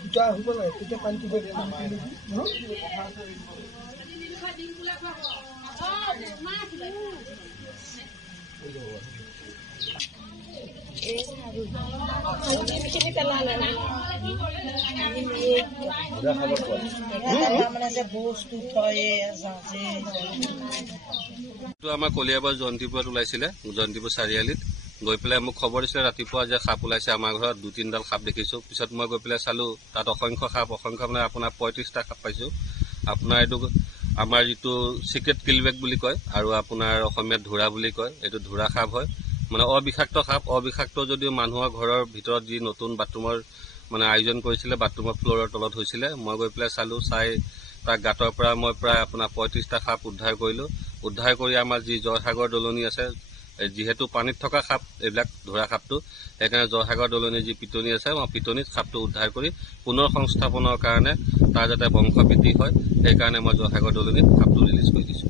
ফুটা হ'ব লাগে তেতিয়া পানীটো আমাৰ কলিয়াবৰ জয়ন্তীপুৰত ওলাইছিলে, জয়ন্তীপুৰ চাৰিআলিত গৈ পেলাই মোক খবৰ দিছিলে ৰাতিপুৱা যে সাপ ওলাইছে আমাৰ ঘৰত 2-3ডাল সাপ দেখিছোঁ। পিছত মই গৈ পেলাই চালোঁ, তাত অসংখ্য মানে আপোনাৰ 35টা সাপ পাইছোঁ। আপোনাৰ এইটো আমাৰ যিটো চিক্ৰেট কিলবেক বুলি কয় আৰু আপোনাৰ অসমীয়াত ধোৰা বুলি কয়, এইটো ধোৰা সাপ হয়, মানে অবিষাক্ত সাপ। অবিষাক্ত যদিও মানুহৰ ঘৰৰ ভিতৰত যি নতুন বাথৰুমৰ মানে আয়োজন কৰিছিলে, বাথৰুমৰ ফ্ল'ৰৰ তলত হৈছিলে। মই গৈ পেলাই চালোঁ, চাই তাৰ গাঁতৰ পৰা মই প্ৰায় আপোনাৰ 35টা সাপ উদ্ধাৰ কৰিলোঁ। উদ্ধাৰ কৰি আমাৰ যি জয়সাগৰ দলনি আছে, যিহেতু পানীত থকা সাপ এইবিলাক ধৰা সাপটো, সেইকাৰণে জয়সাগৰ দলনিৰ যি পিটনি আছে, মই পিটনিত সাপটো উদ্ধাৰ কৰি পুনৰ সংস্থাপনৰ কাৰণে তাৰ যাতে বংশ বৃদ্ধি হয়, সেইকাৰণে মই জয়সাগৰ দলনিত সাপটো ৰিলিজ কৰি দিছোঁ।